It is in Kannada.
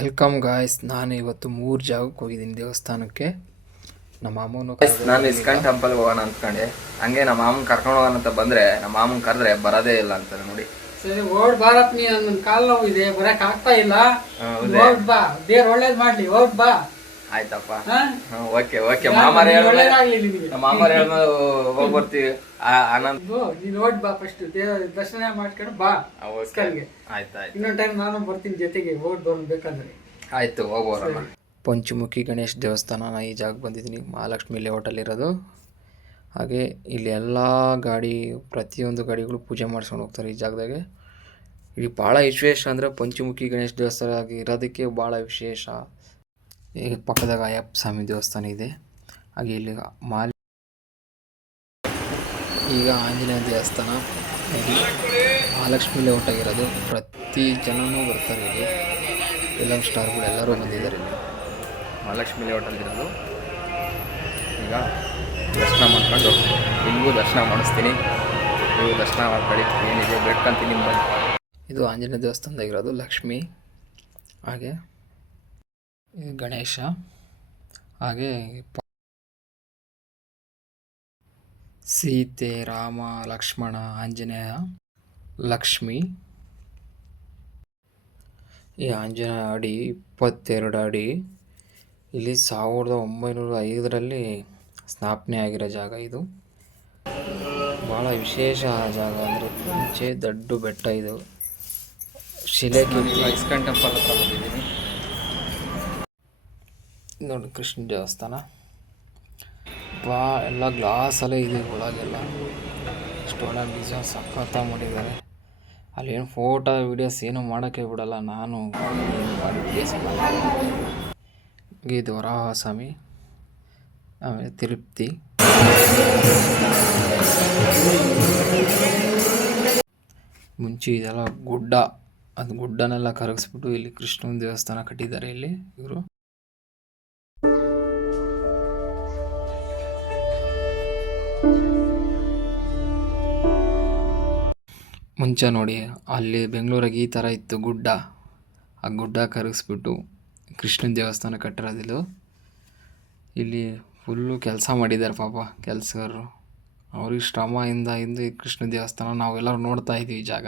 Welcome guys. ನಾನು ಇವತ್ತು 3 ಜಾಗಕ್ಕೆ ಹೋಗಿದ್ದೀನಿ ದೇವಸ್ಥಾನಕ್ಕೆ. ನಮ್ಮ ಮಾಮೂನು ನಾನು ಇಸ್ಕಾನ್ ಟೆಂಪಲ್ಗೆ ಹೋಗೋಣ ಅಂದ್ಕೊಂಡೆ. ಹಂಗೆ ನಮ್ಮ ಮಾಮೂನ್ ಕರ್ಕೊಂಡು ಹೋಗೋಣ ಅಂತ ಬಂದರೆ ನಮ್ಮ ಮಾಮೂನ್ ಕರೆದ್ರೆ ಬರೋದೇ ಇಲ್ಲ ಅಂತಾರೆ ನೋಡಿ. ಸರಿ ಓಡ್ ಬಾರಪ್ಪ, ನೀ ನನ್ನ ಕಾಲು ನೋವು ಇದೆ, ಬರಕ್ ಆಗ್ತಾ ಇಲ್ಲ. ಓಡ್ ಬಾ, ದೇವ್ರು ಒಳ್ಳೇದ್ ಮಾಡ್ಲಿ, ಓಡ್ ಬಾ. ಆಯ್ತಪ್ಪ, ಓಕೆ ಓಕೆ. ಮಾಮಾರ ಮಾಮಾರ ಹೋಗಿ ಬರ್ತೀವಿ. ನೀನ್ ಓಡ್ ಬಾ, ಫಸ್ಟ್ ದೇವ್ರ ದರ್ಶನ ಮಾಡ್ಕೊಂಡು ಬಾ. ಆಯ್ತಾಯ್ತು, ಇನ್ನೊಂದು ಟೈಮ್ ನಾನು ಬರ್ತೀನಿ ಜೊತೆಗೆ, ಓಡ್ ಬರ್ಬೇಕಂದ್ರೆ. ಆಯ್ತು, ಹೋಗೋಣ. ಪಂಚಮುಖಿ ಗಣೇಶ್ ದೇವಸ್ಥಾನ. ನಾನು ಈ ಜಾಗಕ್ಕೆ ಬಂದಿದ್ದೀನಿ. ಮಹಾಲಕ್ಷ್ಮಿ ಲೇಔಟಲ್ಲಿ ಇರೋದು. ಹಾಗೆ ಇಲ್ಲಿ ಎಲ್ಲ ಗಾಡಿ, ಪ್ರತಿಯೊಂದು ಗಾಡಿಗಳು ಪೂಜೆ ಮಾಡ್ಸ್ಕೊಂಡು ಹೋಗ್ತಾರೆ ಈ ಜಾಗದಾಗೆ. ಇಲ್ಲಿ ಭಾಳ ವಿಶೇಷ ಅಂದರೆ ಪಂಚಮುಖಿ ಗಣೇಶ್ ದೇವಸ್ಥಾನ ಇರೋದಕ್ಕೆ ಭಾಳ ವಿಶೇಷ. ಈಗ ಪಕ್ಕದಾಗ ಅಯ್ಯಪ್ಪ ಸ್ವಾಮಿ ದೇವಸ್ಥಾನ ಇದೆ. ಹಾಗೆ ಇಲ್ಲಿ ಈಗ ಆಂಜನೇಯ ದೇವಸ್ಥಾನ. ಇಲ್ಲಿ ಮಹಾಲಕ್ಷ್ಮಿ ಲೇಔಟಾಗಿರೋದು. ಪ್ರತಿ ಜನನೂ ಬರ್ತಾರೆ ಇಲ್ಲಿ. ಫಿಲಮ್ ಸ್ಟಾರ್ಗಳು ಎಲ್ಲರೂ ಬಂದಿದ್ದಾರೆ ಇಲ್ಲಿ. ಮಹಾಲಕ್ಷ್ಮಿ ಲೇಔಟಲ್ಲಿರೋದು. ಈಗ ದರ್ಶನ ಮಾಡ್ಕೊಂಡು ನಿಮಗೂ ದರ್ಶನ ಮಾಡಿಸ್ತೀನಿ. ನೀವು ದರ್ಶನ ಮಾಡ್ಕೊಳ್ಳಿ, ಏನಿದೆ ಬೇಡ್ಕೊಂತೀನಿ ನಿಮ್ಮಲ್ಲಿ. ಇದು ಆಂಜನೇಯ ದೇವಸ್ಥಾನದಾಗಿರೋದು ಲಕ್ಷ್ಮಿ, ಹಾಗೆ ಗಣೇಶ, ಹಾಗೆ ಸೀತೆ, ರಾಮ, ಲಕ್ಷ್ಮಣ, ಆಂಜನೇಯ, ಲಕ್ಷ್ಮಿ. ಈ ಆಂಜನೇಯ ಅಡಿ 22 ಅಡಿ. ಇಲ್ಲಿ 1905ರಲ್ಲಿ ಸ್ಥಾಪನೆ ಆಗಿರೋ ಜಾಗ ಇದು. ಭಾಳ ವಿಶೇಷ ಜಾಗ ಅಂದರೆ ಮುಂಚೆ ದೊಡ್ಡ ಬೆಟ್ಟ ಇದು. ಶಿಲೆ ಇಸ್ಕಾನ್ ಟೆಂಪಲ್ ಹತ್ರ ಬಂದಿದ್ದೀನಿ ನೋಡಿ. ಕೃಷ್ಣ ದೇವಸ್ಥಾನ ಎಲ್ಲ ಗ್ಲಾಸಲ್ಲೇ ಇದೆ ಒಳಗೆಲ್ಲ. ಅಷ್ಟು ಒಳಗೆ ಡಿಸೈನ್ ಸಖತ್ತಾಗಿ ಮಾಡಿದ್ದಾರೆ. ಅಲ್ಲೇನು ಫೋಟೋ ವೀಡಿಯೋಸ್ ಏನೂ ಮಾಡೋಕ್ಕೆ ಬಿಡಲ್ಲ. ನಾನು ಮಾಡಿ ವೀಡಿಯೋಸ್ ಇದು ವರಾಹ ಸ್ವಾಮಿ, ಆಮೇಲೆ ತಿರುಪ್ತಿ. ಮುಂಚೆ ಇದೆಲ್ಲ ಗುಡ್ಡ, ಅದು ಗುಡ್ಡನೆಲ್ಲ ಕರಗಿಸ್ಬಿಟ್ಟು ಇಲ್ಲಿ ಕೃಷ್ಣನ ದೇವಸ್ಥಾನ ಕಟ್ಟಿದ್ದಾರೆ ಇಲ್ಲಿ ಇವರು. ಮುಂಚೆ ನೋಡಿ ಅಲ್ಲಿ ಬೆಂಗಳೂರಾಗ ಈ ಥರ ಇತ್ತು ಗುಡ್ಡ. ಆ ಗುಡ್ಡ ಕರಗಿಸ್ಬಿಟ್ಟು ಕೃಷ್ಣನ ದೇವಸ್ಥಾನ ಕಟ್ಟಿರೋದಿಲ್ಲ. ಇಲ್ಲಿ ಫುಲ್ಲು ಕೆಲಸ ಮಾಡಿದ್ದಾರೆ ಪಾಪ ಕೆಲಸಗಾರರು. ಅವ್ರಿಗೆ ಶ್ರಮದಿಂದ ಇಂದು ಈ ಕೃಷ್ಣ ದೇವಸ್ಥಾನ ನಾವೆಲ್ಲರೂ ನೋಡ್ತಾ ಇದ್ದೀವಿ ಈ ಜಾಗ.